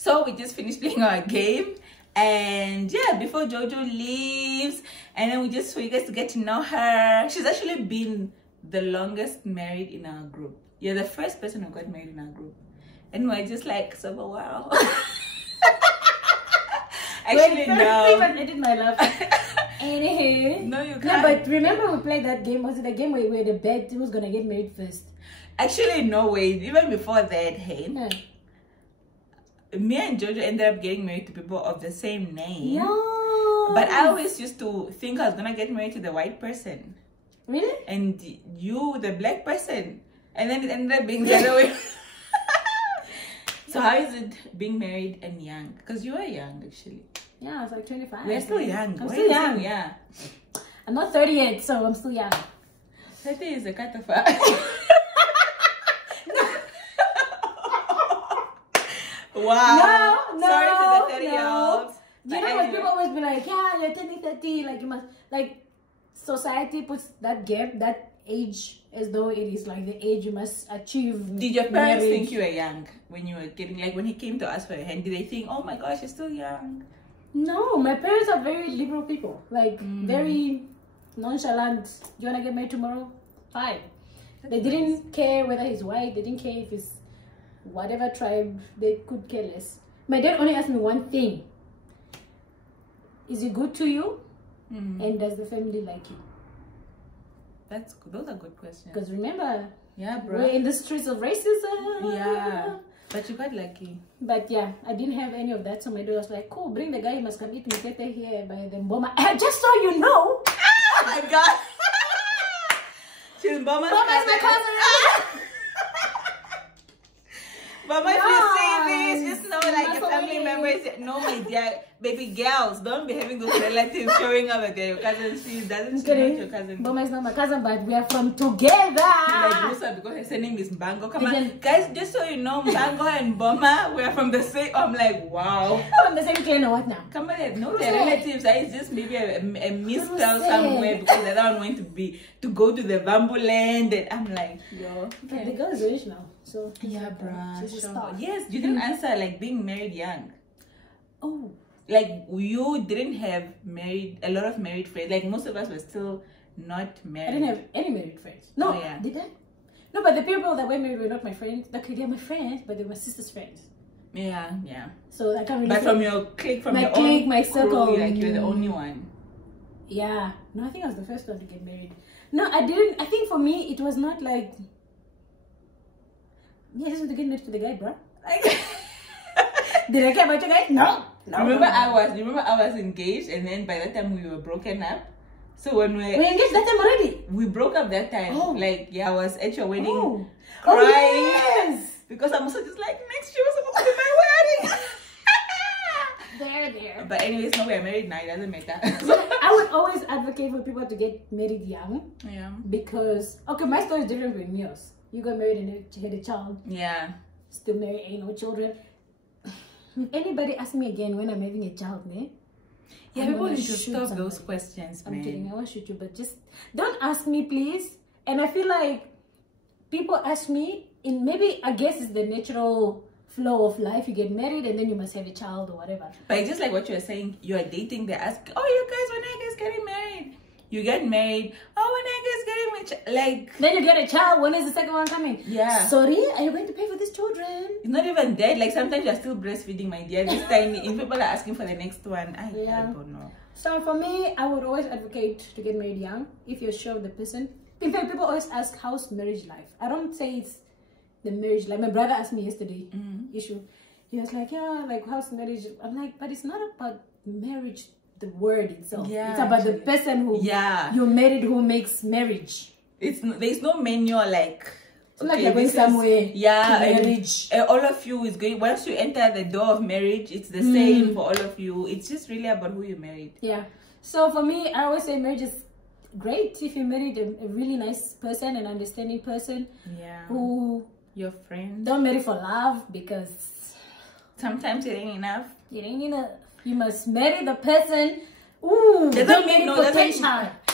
So we just finished playing our game, and yeah, before Jojo leaves, and then we get to get to know her. She's actually been the longest married in our group. You're the first person who got married in our group, and we're just like, so wow. Actually, no. I did my love. Anywho. No, you can't. No, but remember we played that game. Was it the game where we had a bet who's gonna get married first? Actually, no way. Even before that, hey. No. Me and Jojo ended up getting married to people of the same name. No. But I always used to think I was gonna get married to the white person. Really? And you, the black person. And then it ended up being the other way. So how is it being married and young? Because you are young, actually. Yeah, I was like 25. We're still young. I'm still young. Yeah. I'm not 30 yet, so I'm still young. 30 is a cut off. Wow. No. Sorry to the 30-year-olds. You know what people always be like, yeah, you're turning 30, like you must, like society puts that gap, that age, as though it is like the age you must achieve. Did your parents marriage. think you were young when you were getting, like when he came to ask for a hand, did they think, oh my gosh, you're still young? No, my parents are very liberal people, like very nonchalant. Do you want to get married tomorrow? Fine. They didn't care whether he's white, they didn't care if he's whatever tribe, they could care less. My dad only asked me one thing. Is it good to you? And does the family like you? That's good. Those are good questions. Because remember, yeah, bro, we're in the streets of racism. Yeah, but you got lucky. But yeah, I didn't have any of that, so my dad was like, cool, bring the guy, he must come eat me here by the Mboma. Just so you know. Oh my god. She's Mboma's my cousin. But if you see this, just know like your family members, no, my dear baby girls, don't be having those relatives showing up that they're your cousins. She doesn't, she's not your cousin. Mboma is not my cousin, but we are from together. Like Musa, because her surname is Mbango. Come on, guys, just so you know, Mbango and Mboma, we are from the same. I'm like, wow. From the same clan or what now? Come on, no, they're relatives. It's just maybe a misspell somewhere because the other one went to go to the bamboo land, and I'm like, yo. Okay. But the girl is rich now, so yeah, bruh. She's a star. Yes, you didn't answer like being married young. Oh. Like you didn't have a lot of married friends. Like most of us were still not married. I didn't have any married friends. No, oh, yeah. Did I? No, but the people that were married were not my friends. Okay, they're my friends, but they were my sister's friends. Yeah, yeah. So I can't really. But from your clique, from my your clique, own my circle, crew, like you're the only one. Yeah. No, I think I was the first one to get married. No, I didn't. I think for me, it was not like. Yeah, I just want to get married to the guy, bro. Like, did I care about you guys? No. Remember I was engaged, and then by that time we were broken up. So when we engaged that time already? We broke up that time. Oh. Like, yeah, I was at your wedding crying. Oh, yes. Because I'm also just like, next year was supposed to be my wedding. There. But anyways, no, we're married now. It doesn't matter. I would always advocate for people to get married young. Yeah. Because, okay, my story is different from yours. You got married and had a child. Yeah. Still married, ain't no children. If anybody asks me again when I'm having a child, man. Yeah, people need to stop those questions, man. I'm kidding, I won't shoot you, but just don't ask me, please. And I feel like people ask me, in maybe, I guess it's the natural flow of life. You get married and then you must have a child or whatever. But it's just like what you're saying, you're dating, they ask, oh, you guys, when are you guys getting married? You get married, oh, when are you guys getting married? Like, then you get a child, when is the second one coming? Yeah. Sorry, are you going to pay for these children? It's not even that. Like, sometimes you're still breastfeeding, my dear. This tiny, if people are asking for the next one, I don't know. So for me, I would always advocate to get married young, if you're sure of the person. In fact, people always ask, how's marriage life? I don't say it's the marriage life. My brother asked me yesterday, issue. He was like, yeah, like, how's marriage? I'm like, but it's not about marriage, the word itself. Yeah, it's about the person who you married who makes marriage. There's no manual like. It's like you're going somewhere. Yeah, marriage. All of you is going. Once you enter the door of marriage, it's the same for all of you. It's just really about who you married. Yeah. So for me, I always say marriage is great if you married a really nice person, an understanding person. Yeah. Who your friend. Don't marry for love, because sometimes it ain't enough. It ain't enough. You must marry the person. Ooh, doesn't mean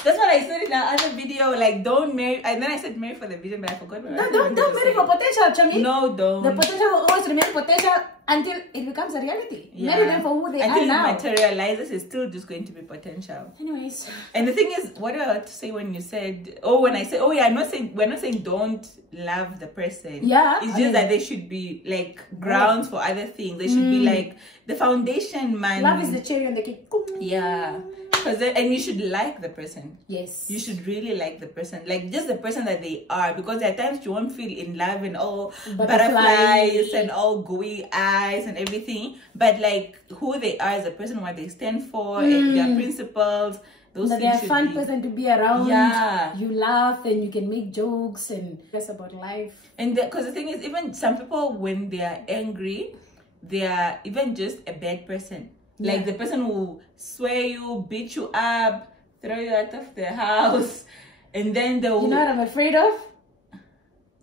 That's what I said in our other video. Like, don't marry. And then I said marry for the vision, but I forgot what I said. Don't marry for potential, Chami. No, don't. The potential will always remain potential until it becomes a reality. Yeah. Marry them for who they until are now. Until it materializes, it's still just going to be potential. Anyways. And the thing is, what I had to say when you said, when I said, yeah, we're not saying don't love the person. Yeah. It's just that they should be like grounds for other things. They should be like the foundation, man. Love is the cherry on the cake. Yeah. And you should like the person. Yes. You should really like the person. Like just the person that they are. Because there are times you won't feel in love and all butterflies and all gooey eyes and everything. But like who they are as a person, what they stand for, and their principles. Those they're a fun person to be around. Yeah. You laugh and you can make jokes and that's about life. And because the thing is, even some people, when they are angry, they are even just a bad person. Like the person who swear you, beat you up, throw you out of the house, and then they'll... You know what I'm afraid of?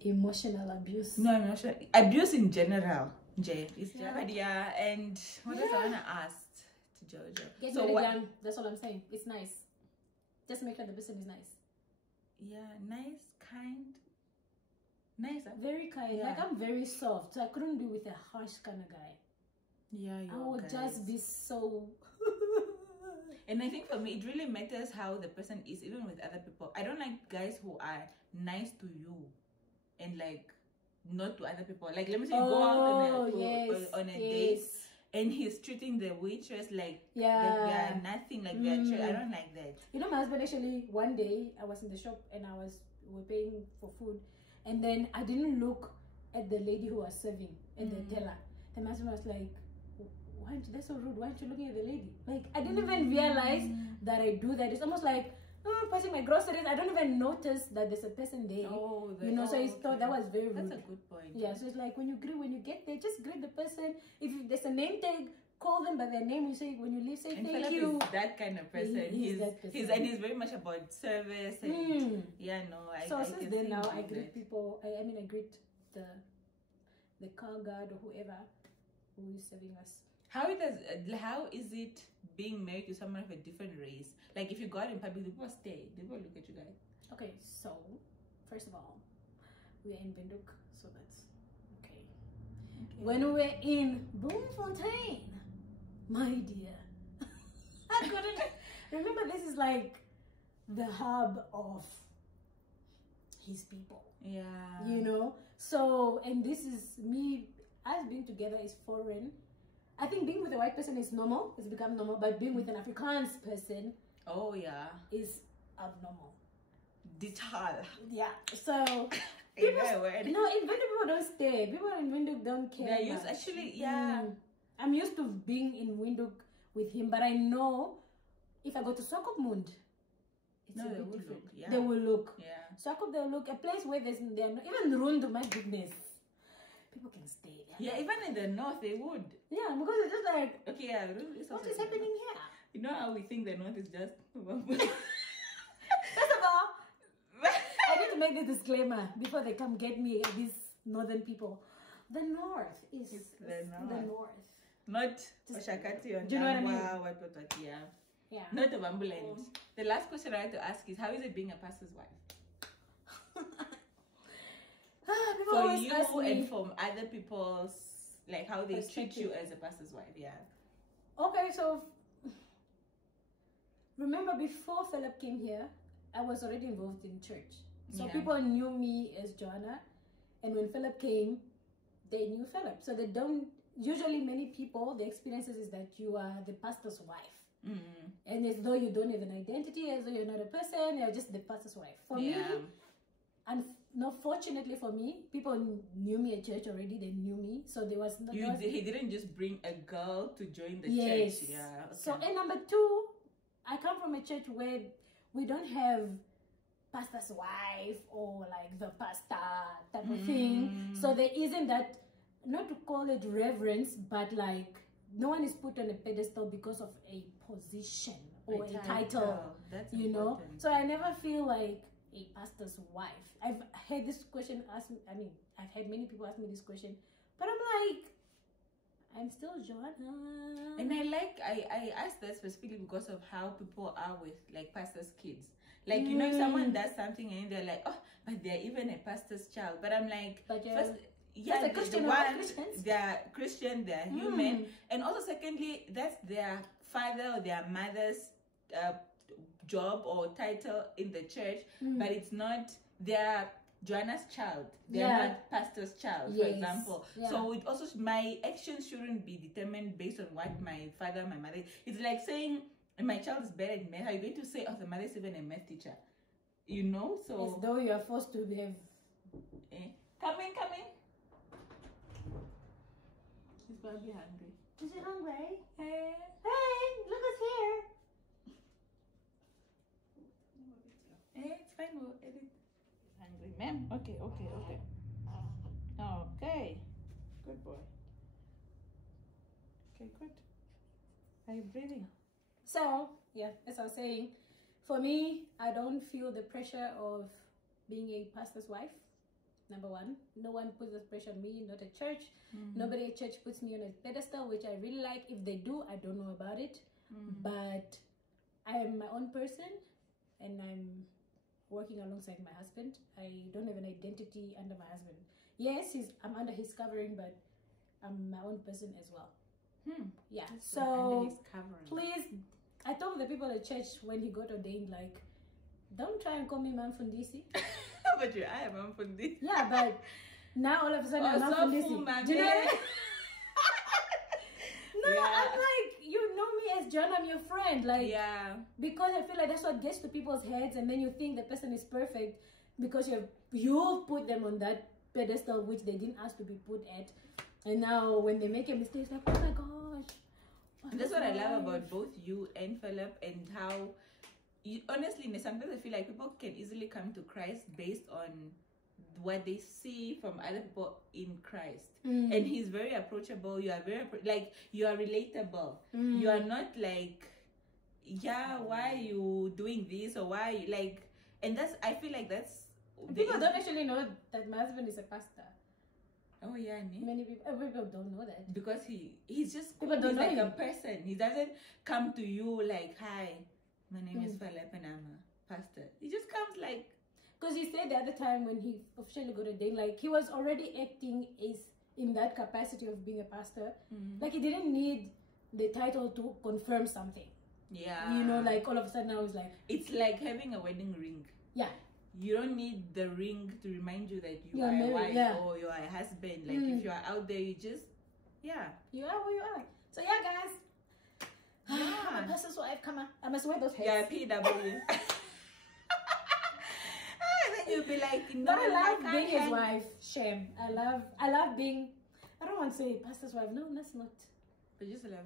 Emotional abuse. No, emotional abuse in general, Jay. It's and what else I want to ask to Jojo? Get married young. That's all I'm saying. It's nice. Just make sure the person is nice. Yeah, nice, kind. Nice. Very kind. Yeah. Like I'm very soft, so I couldn't be with a harsh kind of guy. Yeah, I would just be so... And I think for me, it really matters how the person is, even with other people. I don't like guys who are nice to you and like not to other people. Like, let me say you go out on a date and he's treating the waitress like they are nothing, like they're I don't like that. You know, my husband actually, one day I was in the shop and we were paying for food, and then I didn't look at the lady who was serving and the teller. And my husband was like, why aren't you, that's so rude, why aren't you looking at the lady? Like, I didn't even realize that I do that. It's almost like passing my groceries, I don't even notice that there's a person there. You know, so he thought that was very rude. That's a good point. Yeah, so it's like when you get there, just greet the person. If there's a name tag, call them by their name. You say, when you leave, say thank you. Is that kind of person. He's very much about service and So since then now I greet people. I greet the car guard or whoever who is serving us. How is it being married to someone of a different race? Like if you go out in public, people stay, people look at you guys. Okay, so first of all, we're in Windhoek, so that's okay. When we're in Bloemfontein, my dear, I couldn't remember. This is like the hub of his people. Yeah. You know. So, and this is me. Us being together is foreign. I think being with a white person is normal. It's become normal. But being with an Afrikaans person, is abnormal. Digital. Yeah. So people, in Windhoek people don't stay. People in Windhoek don't care. They're used actually, I'm used to being in Windhoek with him, but I know if I go to Swakopmund, it's a bit different. They will look. Yeah. Swakop, they'll look. A place where there's even Rundu, my goodness. People can stay there. Yeah, even in the north they would. Yeah, because it's just like, what is happening here? You know how we think the north is just... First of all, I need to make this disclaimer before they come get me, these northern people. The north is the north. Not Oshakati or what, yeah. Not of ambulance. The last question I had to ask is, how is it being a pastor's wife? For you and from other people's, like how they treat you as a pastor's wife, Okay, so remember before Philip came here, I was already involved in church. So people knew me as Joanna, and when Philip came, they knew Philip. So they don't, usually many people, the experiences is that you are the pastor's wife. And as though you don't have an identity, as though you're not a person, you're just the pastor's wife. For me, and fortunately for me, people knew me at church already. They knew me, so there was. He didn't just bring a girl to join the church. Yeah. Okay. So, and number two, I come from a church where we don't have pastor's wife or like the pastor type of thing. So there isn't that, not to call it reverence, but like no one is put on a pedestal because of a position or a title. That's important. So I never feel like a pastor's wife. I've had this question asked me, I've had many people ask me this question, but I'm like, I'm still Joanna. And I asked that specifically because of how people are with like pastors' kids. Like, you know, if someone does something and they're like, oh, but they're even a pastor's child. But I'm like, But first, yeah, that's a Christian, they're Christian, they're human. And also, secondly, that's their father or their mother's job or title in the church, but it's not their Joanna's child. They're not pastor's child, for example. So it also, my actions shouldn't be determined based on what my father, my mother. It's like saying my child is better at math. How are you going to say, oh, the mother is even a math teacher? You know, so as though you are forced to behave. Come in. He's probably hungry. Is he hungry? Hey, look who's here. Hey, it's fine. We'll edit. Hungry, ma'am. Okay. Okay. Good boy. Okay, good. Are you breathing? So, yeah, as I was saying, for me, I don't feel the pressure of being a pastor's wife. Number one, no one puts this pressure on me, not a church. Nobody at church puts me on a pedestal, which I really like. If they do, I don't know about it. But I am my own person, and I'm working alongside my husband. I don't have an identity under my husband. Yes, I'm under his covering, but I'm my own person as well. Yeah. So please, I told the people at church when he got ordained, like, don't try and call me Manfundisi. But I am Manfundisi. Yeah, but now all of a sudden I'm Manfundisi. Do you know what I mean? No, I'm like, you know me as John, I'm your friend. Like, because I feel like that's what gets to people's heads, and then you think the person is perfect because you've put them on that pedestal which they didn't ask to be put at. And now when they make a mistake, it's like, oh my gosh. And that's what I love about both you and Philip, and how you honestly, sometimes I feel like people can easily come to Christ based on what they see from other people in Christ. And he's very approachable. You are very you are relatable. You are not like, why are you doing this, or why are you like, and that's, I feel like that's, people don't actually know that my husband is a pastor. Oh yeah, many people don't know that, because he's just people don't know like him. A person. He doesn't come to you like, hi, my name is Philip and I'm a pastor. He just comes like, because he said the other time when he officially got ordained, like, he was already acting in that capacity of being a pastor. Like, he didn't need the title to confirm something. Yeah, you know, like, all of a sudden I was like, it's like having a wedding ring. Yeah, you don't need the ring to remind you that you are a wife or you are a husband. Like, if you are out there, you just, you are who you are. So yeah, guys, I'm a pastor's wife. Come on, I must wear those hats. Yeah, PW. Then you'll be like, no, but I love being his wife. Shame. I love being, I don't want to say pastor's wife. No, that's not. But just love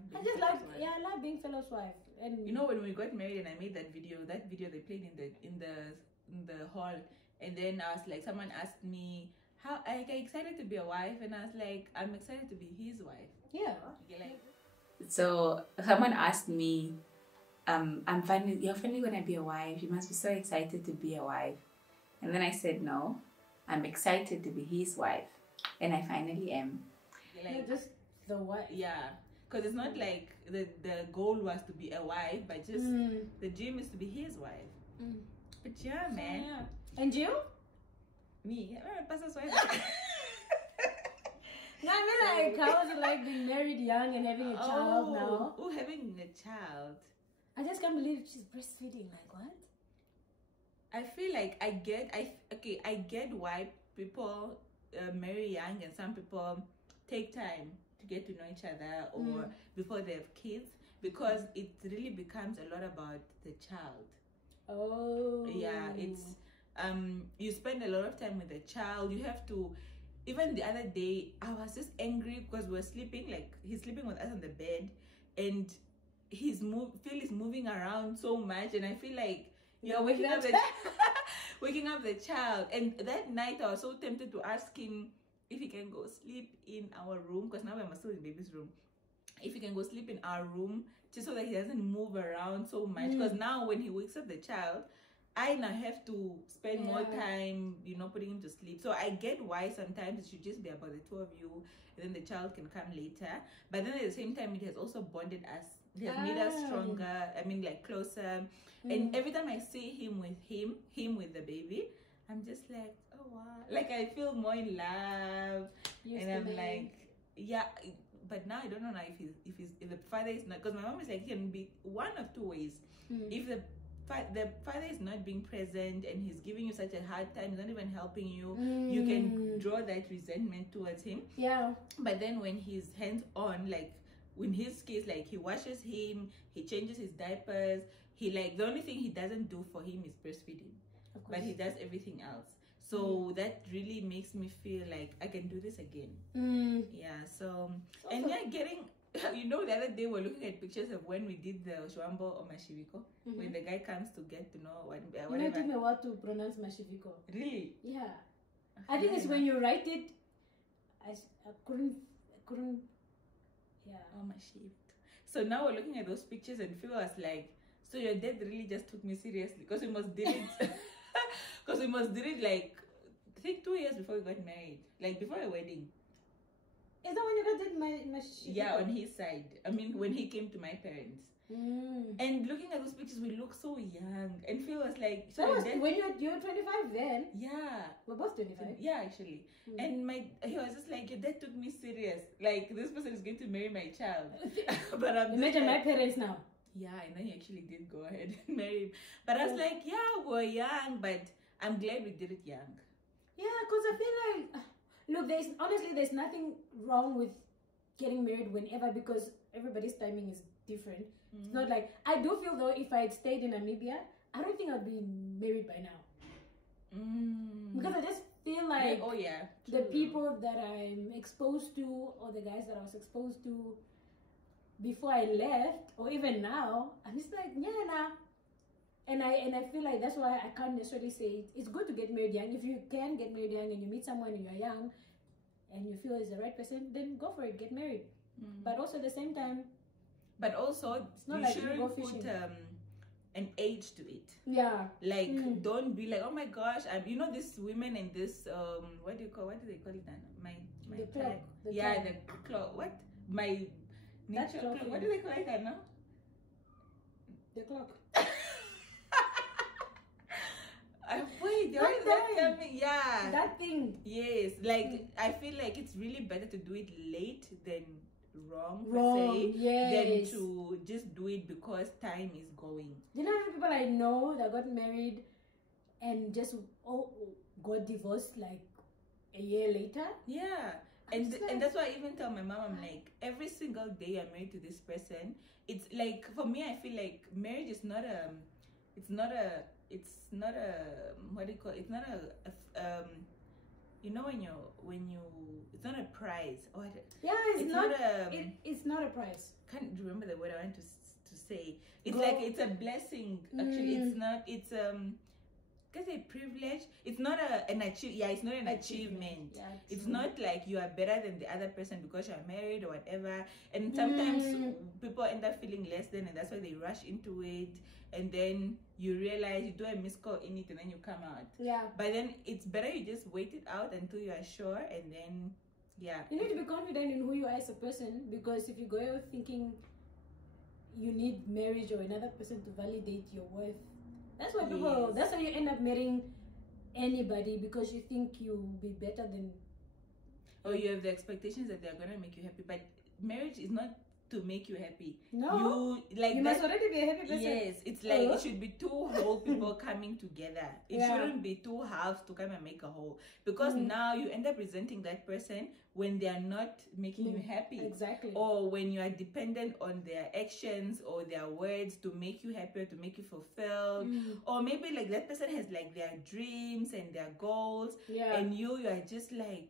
being I love being fellow's wife. And you know, when we got married and I made that video they played in the hall, and then I was like, someone asked me, how are you excited to be a wife? And I was like, I'm excited to be his wife. Yeah. So someone asked me, you're finally gonna be a wife. You must be so excited to be a wife. And then I said, no, I'm excited to be his wife. And I finally am. Like, just the wife. Yeah. Because it's not like the goal was to be a wife, but just the dream is to be his wife. But yeah, man. Yeah. And you? Me? I'm a pastor's wife. No, I mean, like, how is it like being married young and having a child now? Oh, having a child. I just can't believe she's breastfeeding. Like, what? I feel like I get why people marry young and some people take time to get to know each other or before they have kids, because it really becomes a lot about the child. Oh. Yeah, it's you spend a lot of time with the child. You have to, even the other day I was just angry because we're sleeping, like he's sleeping with us on the bed and Phil is moving around so much, and I feel like you're waking up the child. And that night I was so tempted to ask him if he can go sleep in our room, because now we're still in baby's room. If he can go sleep in our room, just so that he doesn't move around so much. Because now when he wakes up the child, I now have to spend more time, putting him to sleep. So I get why sometimes it should just be about the two of you, and then the child can come later. But then at the same time, it has also bonded us He has made us stronger. I mean, like closer. And every time I see him with the baby, I'm just like, oh wow. Like I feel more in love. And I'm like, yeah. But now I don't know now if the father is not, because my mom is like, it can be one of two ways. If the father is not being present and he's giving you such a hard time, he's not even helping you, you can draw that resentment towards him. Yeah. But then when he's hands on, like in his case, like he washes him, he changes his diapers, he like, the only thing he doesn't do for him is breastfeeding, but he does everything else. So that really makes me feel like I can do this again. Yeah. So and yeah, getting, you know, the other day we're looking at pictures of when we did the Shwambo or Mashiviko, when the guy comes to get to know what. You know, took me a while to pronounce Mashiviko. Really? Yeah. I think it's when you write it. I couldn't. Yeah. Oh my shit. So now we're looking at those pictures and Phil was like, so your dad really just took me seriously, because we must did it. Because we must did it like, I think 2 years before we got married, like before a wedding. Is that when you got did my yeah, on his side. I mean, when he came to my parents. And looking at those pictures, we look so young. And Phil was like, so that was when you were 25 then? Yeah. We're both 25. Yeah, actually. And he was just like, your dad took me serious. Like, this person is going to marry my child. But I'm imagine my parents now. Yeah, and then he actually did go ahead and marry him. But I was like, yeah, we're young, but I'm glad we did it young. Yeah, because I feel like, look, there's nothing wrong with getting married whenever, because everybody's timing is different. It's not like, I do feel though, if I had stayed in Namibia, I don't think I'd be married by now. Because I just feel like the people that I'm exposed to, or the guys that I was exposed to before I left, or even now, I'm just like, yeah, nah. And I feel like that's why I can't necessarily say it's good to get married young. If you can get married young and you meet someone and you're young and you feel it's the right person, then go for it, get married. But also at the same time, but also it's not you like shouldn't you go put fishing. An age to it. Yeah. Like don't be like, oh my gosh, you know, this women in this what do they call it now? My the clock. The clock. What? My nature clock. What do they call it now? The clock. Wait, yeah, that thing. Yes, like I feel like it's really better to do it late than wrong per se, than to just do it because time is going. You know how many people I know that got married and just got divorced like a year later? Yeah. And that's why I even tell my mom, I'm like, every single day I'm married to this person, it's like, for me, I feel like marriage is not it's not a what do you call it? It's not you know, when you it's not a prize. Or it's not a prize. Can't remember the word I want to say. It's like it's a blessing. Actually, it's a privilege. It's not an achievement. Yeah, it's not like you are better than the other person because you're married or whatever. And sometimes people end up feeling less than, and that's why they rush into it. And then you realize you do a missed call in it, and then you come out. Yeah. But then it's better you just wait it out until you are sure, and then you need to be confident in who you are as a person, because if you go out thinking you need marriage or another person to validate your worth, that's why that's why you end up marrying anybody, because you think you'll be better than, or you have the expectations that they're gonna make you happy. But marriage is not to make you happy. No, you must already be a happy person. Yes, it's like it should be two whole people coming together. It shouldn't be two halves to come and make a whole, because now you end up resenting that person when they are not making you happy. Exactly. Or when you are dependent on their actions or their words to make you happy or to make you fulfilled. Or maybe like that person has like their dreams and their goals, and you are just like,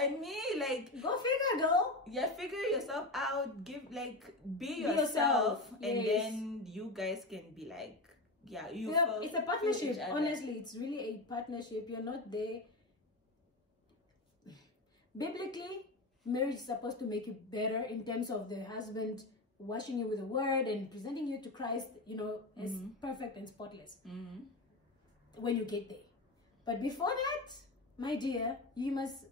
and me, like, go figure, girl. Yeah, figure yourself out. Be yourself, and then you guys can be like, it's a partnership. Honestly, it's really a partnership. You're not there. Biblically, marriage is supposed to make you better in terms of the husband washing you with the word and presenting you to Christ, as perfect and spotless when you get there. But before that, my dear, you must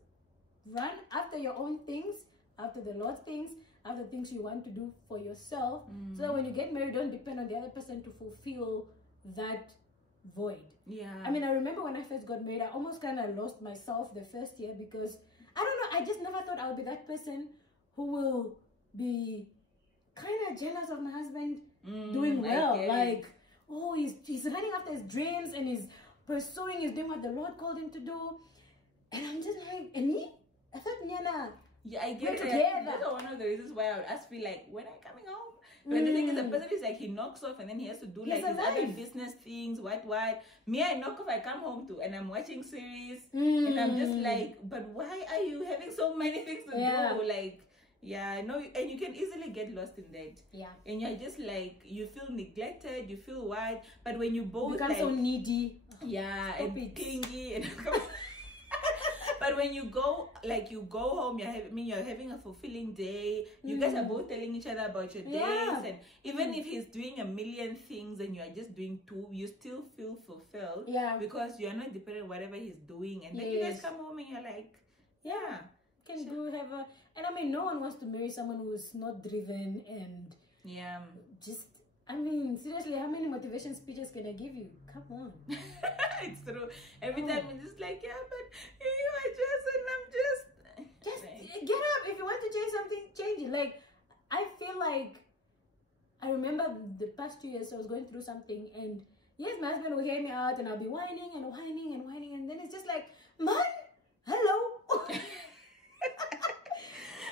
run after your own things, after the Lord's things, after things you want to do for yourself. So that when you get married, don't depend on the other person to fulfill that void. Yeah. I mean, I remember when I first got married, I almost kind of lost myself the first year because, I don't know, I just never thought I would be that person who will be kind of jealous of my husband doing well. Like, oh, he's running after his dreams and he's pursuing, he's doing what the Lord called him to do. And I'm just like, and me? I thought, Nyana, yeah, I get it. together. That's one of the reasons why I would ask me, like, when are you coming home? But the thing is, the person is like, he knocks off and then he has to do like his other business things, what. Me, I knock off, I come home to, and I'm watching series, and I'm just like, but why are you having so many things to do? Like, yeah, no, and you can easily get lost in that. Yeah. And you're just like, you feel neglected, you feel what, but when you both become like, so needy. Yeah, and clingy and but when you go, like, you go home, you're having a fulfilling day. You guys are both telling each other about your days, and even if he's doing a million things and you are just doing 2, you still feel fulfilled. Yeah, because you are not dependent on whatever he's doing, and then you guys come home and you're like, can do have a. And I mean, no one wants to marry someone who's not driven and just. I mean, seriously, how many motivation speeches can I give you? Come on. It's true. Every time I'm just like, yeah, but you are just, and I'm just get up. If you want to change something, change it. Like, I feel like, I remember the past 2 years I was going through something, and yes, my husband will hear me out and I'll be whining and whining and whining, and then it's just like, man, hello.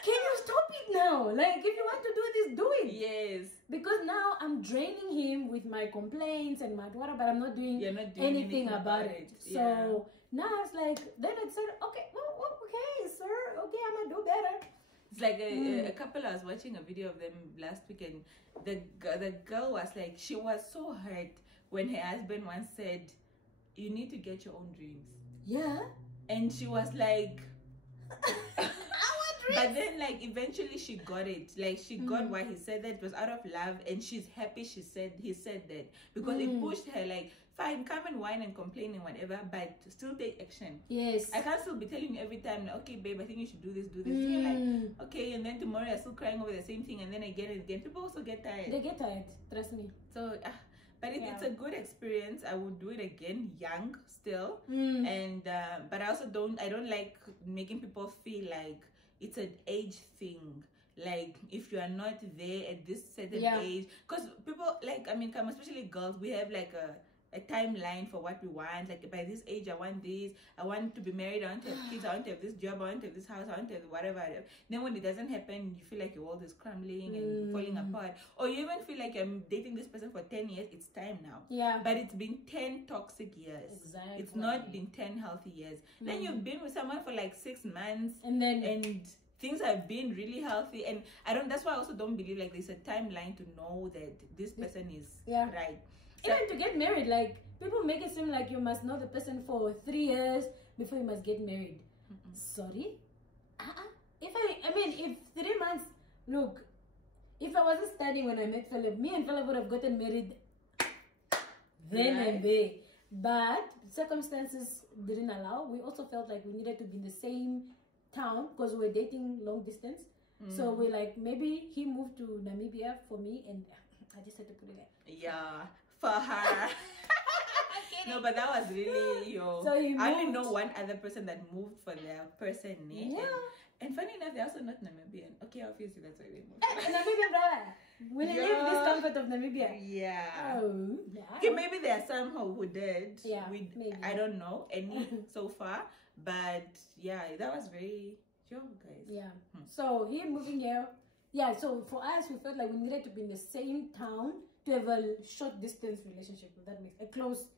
Can you stop it now? Like, if you want to do this, do it. Yes. Because now I'm draining him with my complaints and my whatever, but I'm not doing, anything about it. So now it's like, then I said, okay, well, okay, sir, okay, I'm gonna do better. It's like a couple. I was watching a video of them last week, and the girl was like, she was so hurt when her husband once said, "You need to get your own dreams." Yeah. And she was like. But then, like, eventually she got it. Like, she got why he said that. It was out of love, and she's happy he said that, because it pushed her, like, fine, come and whine and complain and whatever, but still take action. Yes. I can't still be telling you every time, like, okay, babe, I think you should do this. You're like, okay, and then tomorrow you're still crying over the same thing, and then again and again. People also get tired. They get tired, trust me. So, but it's a good experience. I would do it again, young still. And but I also don't like making people feel like it's an age thing. Like, if you are not there at this certain age, because people, like, I mean, especially girls, we have like a timeline for what we want. Like, by this age, I want this, I want to be married, I want to have kids, I want to have this job, I want to have this house, I want to have whatever. Then when it doesn't happen, you feel like your world is crumbling and falling apart, or you even feel like I'm dating this person for 10 years. It's time now. But it's been 10 toxic years. Exactly. It's not been 10 healthy years. Then you've been with someone for like 6 months, and things have been really healthy, and that's why I also don't believe like there's a timeline to know that this person is right. So, even to get married, like, people make it seem like you must know the person for 3 years before you must get married. Sorry? If 3 months, look, if I wasn't studying when I met Philip, me and Philip would have gotten married then and there. But circumstances didn't allow. We also felt like we needed to be in the same town because we were dating long distance. So we like, maybe he moved to Namibia for me, and I just had to put it there. Yeah, for her. No, but that was really So I only know one other person that moved for their person. And funny enough, they're also not Namibian. Okay, obviously that's why they moved. Namibian brother. Will you leave this comfort of Namibia? Yeah. Okay, maybe there are some who did. Yeah, maybe. I don't know any so far, but yeah, that was very guys. Yeah. So he moving here. Yeah. So for us, we felt like we needed to be in the same town to have a short distance relationship. If that makes a close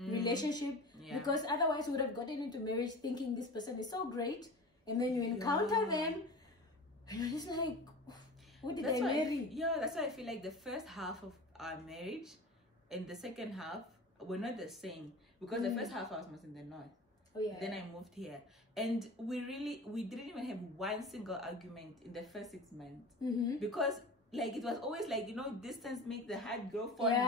relationship, because otherwise we would have gotten into marriage thinking this person is so great, and then you encounter them, and you're just like, who did I marry? That's why I feel like the first half of our marriage and the second half were not the same, because the first half I was in the north. Then I moved here, and we didn't even have one single argument in the first 6 months, because like it was always like, distance make the heart grow fonder.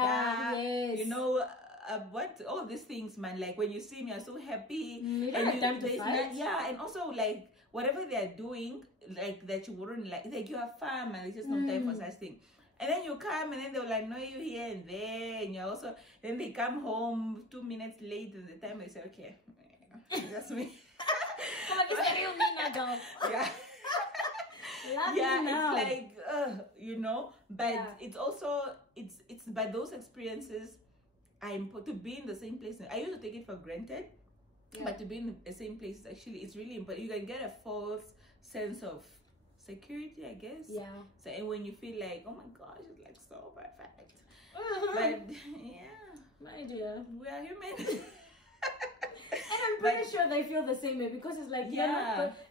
All these things, man. Like when you see me, I'm so happy, and and also also like whatever they are doing, like that you wouldn't like you have fun and there's just no time for such thing. And then you come and then they'll annoy you here and there, and you also, then they come home 2 minutes late and the time they say, okay, that's me. Yeah. Yeah, it's like, you know, but it's also, it's by those experiences, to be in the same place. I used to take it for granted, but to be in the same place, actually, it's really important. You can get a false sense of security, I guess. Yeah. So, and when you feel like, oh my gosh, it's like so perfect. But yeah, my dear, we are human. And I'm pretty sure they feel the same way, because it's like,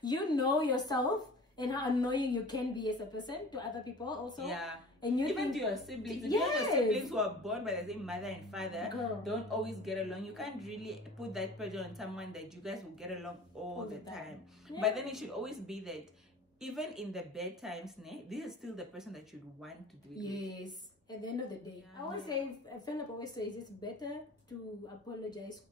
you know yourself and how annoying you can be as a person to other people also. Yeah. And you even to your siblings. If your siblings who are born by the same mother and father don't always get along, you can't really put that pressure on someone that you guys will get along all the time. Yeah. But then it should always be that even in the bad times, this is still the person that you'd want to do it with. Yes. At the end of the day. I always say, Philip always says, it's better to apologize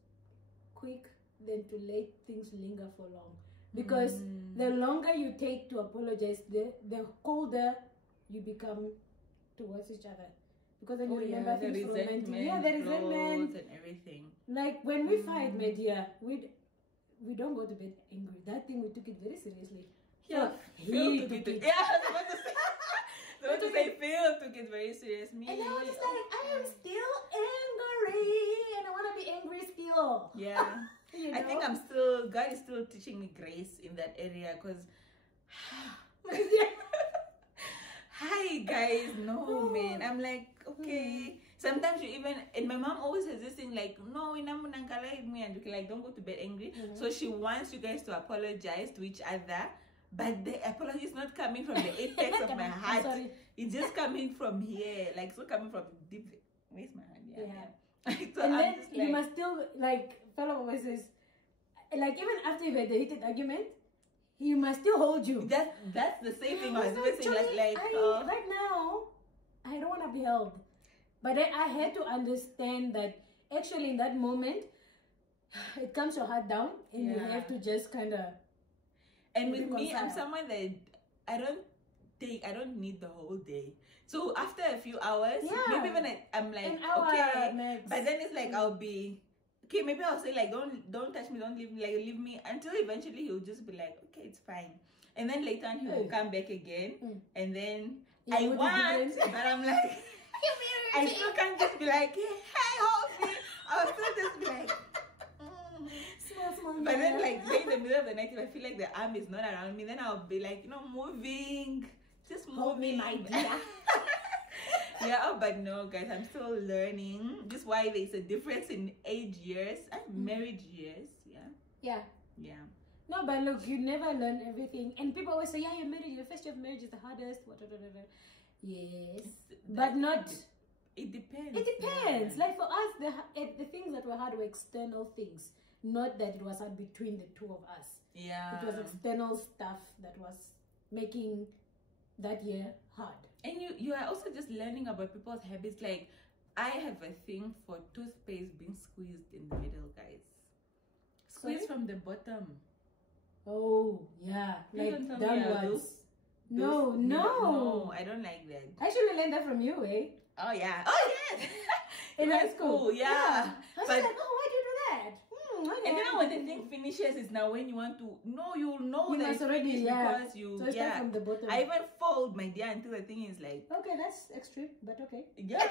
quick than to let things linger for long. Because the longer you take to apologize, the colder you become towards each other. Because then you remember things from the resentment and everything. Like when we fight, my dear, we don't go to bed angry. That thing, we took it very seriously. Yeah, Phil took it. Yeah, I was about to say Phil took it very serious. Me, and I was just like, I am still angry, and I want to be angry still. Yeah. You know? I think God is still teaching me grace in that area, because hi guys, no man, I'm like, okay. Sometimes you even, and my mom always has this thing like, no, me and you can like, don't go to bed angry. So she wants you guys to apologize to each other, but the apology is not coming from the apex of my heart. It's just coming from here, like so coming from deep. Where's my hand? Yeah. So and then like, you must still, like fellow voices, like even after you've had the heated argument, he must still hold you. That's the same thing I was saying. Like right now, I don't want to be held, but I had to understand that actually in that moment, it comes your heart down, and you have to just kind of. And with me, I'm someone that I don't need the whole day. So after a few hours, maybe when I'm like, okay, max. But then it's like I'll be okay. Maybe I'll say like, don't touch me, don't leave me, like leave me, until eventually he'll just be like, okay, it's fine. And then later on he will come back again, and then I want, but I'm like, I still can't just be like, hey, hold me. I'll still just be like. But then like in the middle of the night, if I feel like the arm is not around me, then I'll be like, moving, just moving, me, my dear. Yeah, but no guys, I'm still learning. Just why there's a difference in age years and marriage years. Yeah. No, but look, you never learn everything, and people always say, yeah, you're married, your first year of marriage is the hardest, whatever. Yes, but not. It depends. It depends. Like for us, the things that were hard were external things. Not that it was hard between the two of us. Yeah. It was external stuff that was making that year hard. And you are also just learning about people's habits. Like, I have a thing for toothpaste being squeezed in the middle, guys. Squeeze from the bottom. Oh, yeah. Like downwards. No, I don't like that. I should have learned that from you, eh? Oh, yeah. Oh, yes. In high school. Yeah. I was like, oh, why do you do that? And you know when the thing finishes is now when you want to you'll know you that it's already because you so start from the bottom. I even fold, my dear, until the thing is like, okay, that's extreme, but okay. Yeah.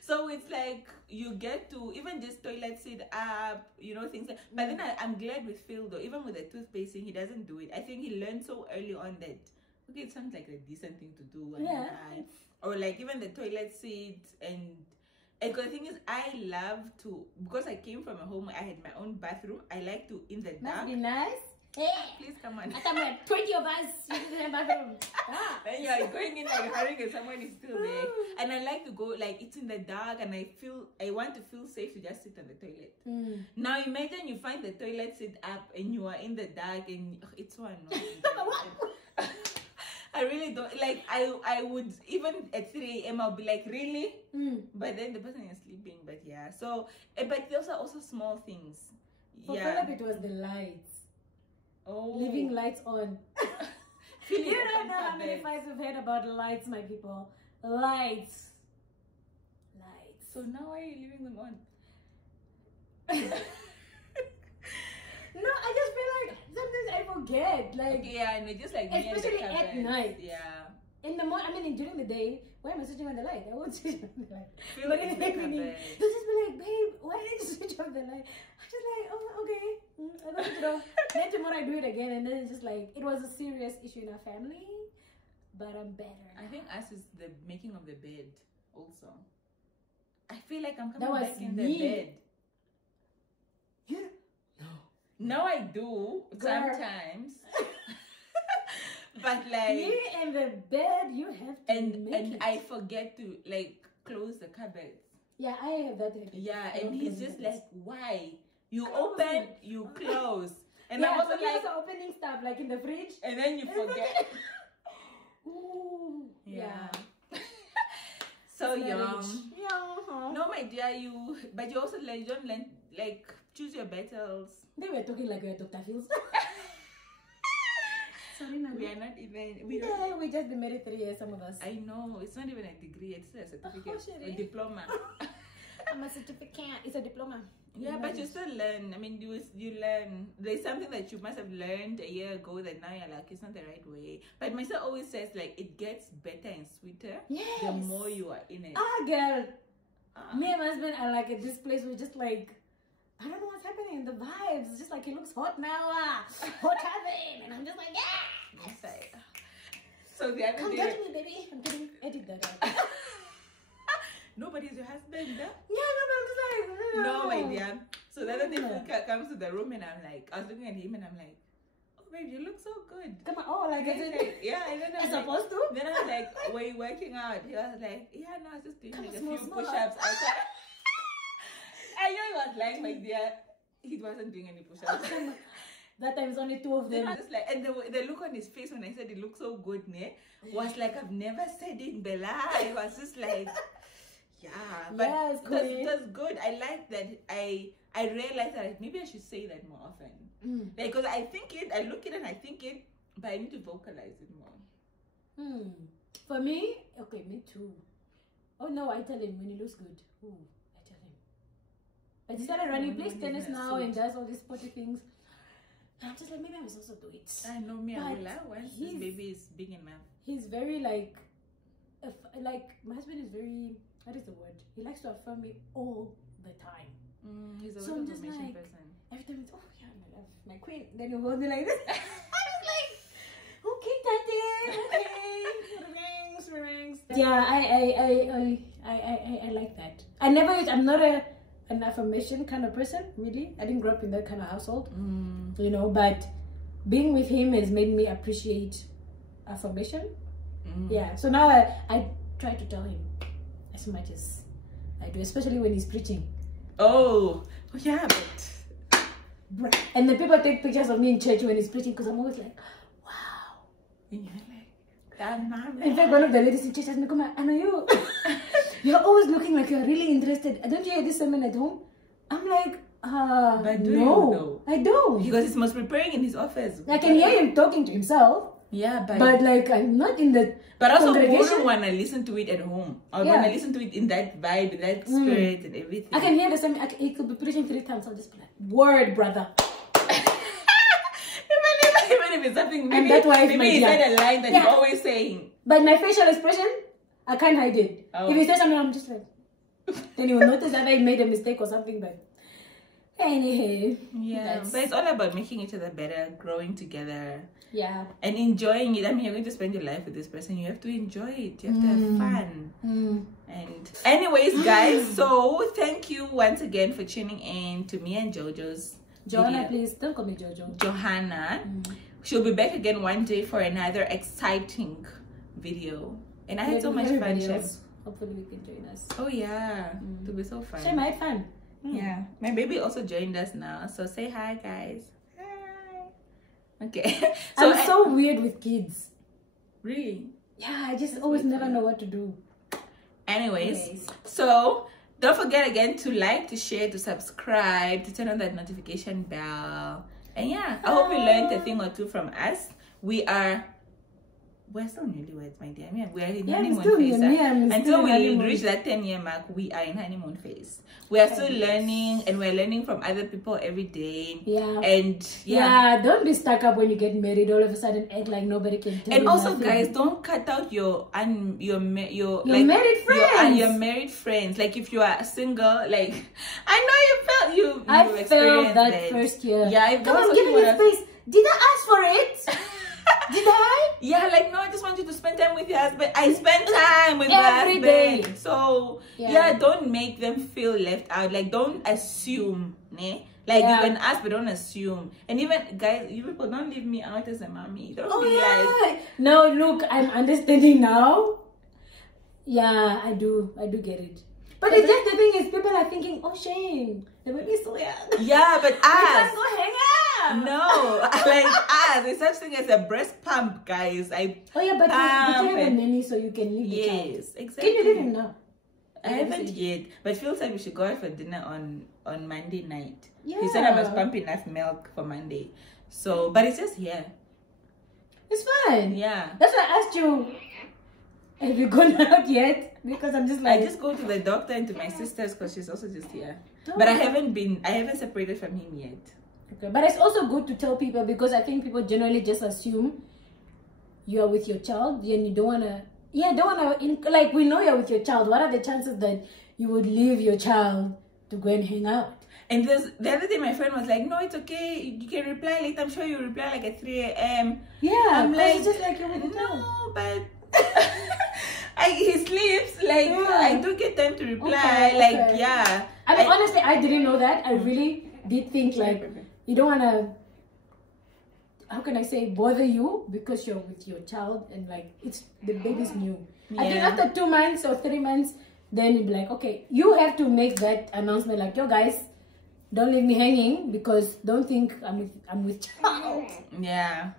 So it's like you get to even just toilet sit up, things like. But then I'm glad with Phil though, even with the toothpaste thing, he doesn't do it. I think he learned so early on that okay, it sounds like a decent thing to do. Or like even the toilet seat and because the thing is, I love to, because I came from a home where I had my own bathroom, I like to, in the dark. Must be nice. Hey, please come on. I like 20 of us in the bathroom. Then you're going in like hurrying and someone is still there. And I like to go, like, it's in the dark and I want to feel safe to just sit on the toilet. Now imagine you find the toilet seat up and you are in the dark and it's so annoying. I really don't like. I would even at 3 a.m. I'll be like, really? But then the person is sleeping. But yeah, so but those are also small things. For Philip, it was the lights. Oh. Leaving lights on. Feeling You don't open know how many cupboards. fights we've had about lights, my people. Lights. So now why are you leaving them on? No, I just feel like sometimes I forget. Like, Okay, yeah, and just like me and the especially at cupboards. night. Yeah. in the morning, I mean, during the day, why am I switching on the light? I won't switch on the light. Feel But like in it's the the evening, cupboard. they'll just be like, babe, why did you switch off the light? I'm just like, oh, okay. I don't know. Then tomorrow I do it again, and then it's just like, it was a serious issue in our family, but I'm better now. I think us is the making of the bed also. I feel like I'm That coming was back in the me. bed. Yeah. Now I do Girl. sometimes. But like Me and the bed, you have to make and it. I forget to like close the cupboards. Yeah, I have that habit. Yeah, I and don't he's close just the like, why? You Close open, it. you close. And yeah, I wasn't so like, also opening stuff like in the fridge. and then you forget. Ooh, Yeah. So Marriage. young. Yeah. No, my dear, but you also learn, you don't learn, like, choose your battles. They were talking like we're Dr. Phil's. Sorry, no. We are not even, we don't, Yeah, we just been married 3 years, some of us. I know, it's not even a degree, it's a certificate, shit, a diploma. I'm a certificate. It's a diploma. Yeah, but you still learn. I mean, you learn. There's something that you must have learned a year ago that now you're like, it's not the right way. But my sister always says, like, it gets better and sweeter Yes. the more you are in it. Ah, girl. Ah. Me and my husband are like at this place. We're just like, I don't know what's happening. The vibes. It's just like, it looks hot now. Hotter than. And I'm just like, yeah. It's like- So the other Come day, touch me, baby. I'm kidding. Edit that out. nobody's your husband. Huh? Yeah, no, but I'm just like, No, my dear. So the other day, Yeah. Fuka comes to the room and I'm like, I was looking at him and I'm like, oh, babe, you look so good. Come on. Oh, like, And is he's it? like, yeah, and then I It's was like, supposed to? then I was like, were you working out? He was like, yeah, no, I was just doing Come like on, a few small. push-ups outside. I know he was like, my dear, he wasn't doing any push-ups. That time's only 2 of Then I them. was just like, and the look on his face when I said it looked so good, ne, was like, I've never said it in Bella. It was just like, yeah, but Yes, queen. that's good. I like that. I realized that maybe I should say that more often. Mm. Like, because I think it, I look it and I think it, but I need to vocalize it more. For me, okay, me too. Oh no, I tell him when he looks good. Ooh, I tell him. But he started running, plays When tennis he's in a now suit. and does all these sporty things. And I'm just like, maybe I must also do it. I know me, I But will. Once this baby is big enough. He's very like, my husband is very, what is the word? He likes to affirm me all the time. He's a So word I'm just affirmation like- person. Every time it's, oh yeah, my love, my queen. Then he'll hold me like this. I'm just like, okay, daddy, okay, rings. Yeah, I like that. I'm not an affirmation kind of person, really. I didn't grow up in that kind of household, you know, but being with him has made me appreciate affirmation. Yeah, so now I try to tell him as much as I do, especially when he's preaching. Oh, yeah, but And then people take pictures of me in church when he's preaching because I'm always like, wow. and you're like, that man. In fact, one of the ladies in church asked me, come on, I know you. You're always looking like you're really interested. Don't you hear this sermon at home? I'm like, But do no, you though? I don't. Because he's most preparing in his office. I can hear him talking to himself, Yeah, but like I'm not in the But also, congregation. wouldn't want to listen to it at home. Or Yeah. want to listen to it in that vibe, in that spirit and everything. I can hear the same. He could be preaching 3 times. I'll just be like, word, brother. even if it's something, maybe, that's why it's my maybe he dear. said a line that Yeah. you're always saying. But my facial expression, I can't hide it. Oh. If he says something, I'm just like, then you will notice that I made a mistake or something. But anyway, Yeah, that's- but it's all about making each other better, growing together, yeah. and enjoying it. I mean, you're going to spend your life with this person. You have to enjoy it. You have to have fun. And anyways, guys, so thank you once again for tuning in to me and Jojo's Joanna, video. please don't call me Jojo. Johanna. She'll be back again one day for another exciting video. And I had so much fun. Everybody Shem. else, hopefully we can join us. Oh yeah, it'll be so fun. Shame, I had fun. Yeah, my baby also joined us now. So say hi, guys. Hi. Okay. I'm so weird with kids. Really. Yeah, I just That's always weird never for you. know what to do. Anyways, so don't forget again to like, to share, to subscribe, to turn on that notification bell. And yeah, I hope you learned a thing or two from us. We're still newlyweds, my dear. I mean, we're in honeymoon phase. Until we reach that 10-year mark, we are in honeymoon phase. We are still learning, and we're learning from other people every day. Yeah. And don't be stuck up when you get married. All of a sudden, act like nobody can tell you. And also, nothing. guys, don't cut out your married friends. Your married friends. Like if you are single, like I know you I experienced felt that first year. Yeah, come on, give me your space. Did I ask for it? Did I? Yeah, like no, I just want you to spend time with your husband. I spend time with my every husband. day. So yeah, don't make them feel left out. Like don't assume, ne? Like you can ask, but don't assume. And even guys, you people don't leave me out as a mommy. Don't be like. No, look, I'm understanding now. Yeah, I do get it. But it's just the thing is, people are thinking, oh shame, the baby's so young. Yeah, but us. Go hang out. No, like us. There's such thing as a breast pump, guys. But you have a nanny, so you can leave the child. Yes, exactly. Can you leave him now? I haven't yet, but feels like we should go out for dinner on Monday night. Yeah. He said I must pump enough milk for Monday. So, but it's just here. It's fine. Yeah. That's why I asked you, have you gone out yet? Because I'm just like... I just go to the doctor and to my sister's because she's also just here. But I haven't separated from him yet. Okay, but it's also good to tell people because I think people generally just assume you are with your child and you don't want to... Yeah, like we know you're with your child. What are the chances that you would leave your child to go and hang out? And the other day my friend was like, no, it's okay. You can reply later. I'm sure you reply like at 3 a.m. Yeah, I'm like, it's just like you're with the child. No, but... he sleeps. Like, I do get time to reply. Okay. Yeah. I mean, honestly, I didn't know that. I really did think like, you don't want to... How can I say bother you because you're with your child and like the baby's new. I think after 2 months or 3 months, then you'll be like, okay, you have to make that announcement like, yo guys, don't leave me hanging because don't think I'm with child. Yeah.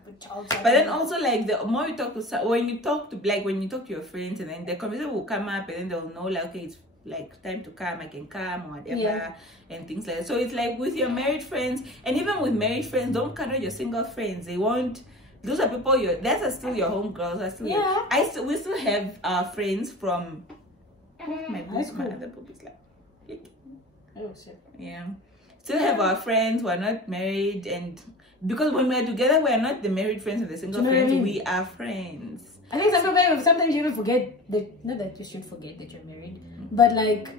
But then also like the more you talk to when you talk to your friends and then the conversation will come up and then they'll know like okay it's like time to come, I can come or whatever and things like that. So it's like with your married friends, and even with married friends, don't cut out your single friends. They won't. Those are people that's are still your homegirls. Are still we still have our friends from my other boobies like yeah. Still have our friends who are not married, and because when we're together, we're not the married friends and the single friends. We are friends. I think sometimes you even forget that. Not that you should forget that you're married, but like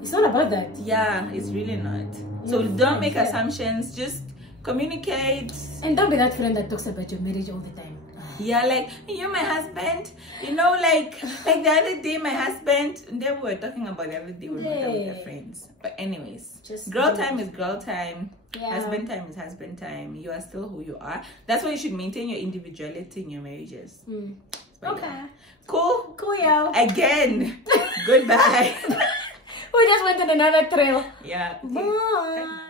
it's not about that. Yeah, it's really not. So don't make assumptions. Just communicate. And don't be that friend that talks about your marriage all the time. Yeah, like you're my husband. You know, like the other day, my husband. And then we were talking about the other day when we were with our friends. But anyways, just girl time is girl time. Yeah. Husband time is husband time. You are still who you are. That's why you should maintain your individuality in your marriages. Okay. Yeah. Cool. Cool, yo. Again. Goodbye. We just went on another trail. Yeah. Okay. Bye.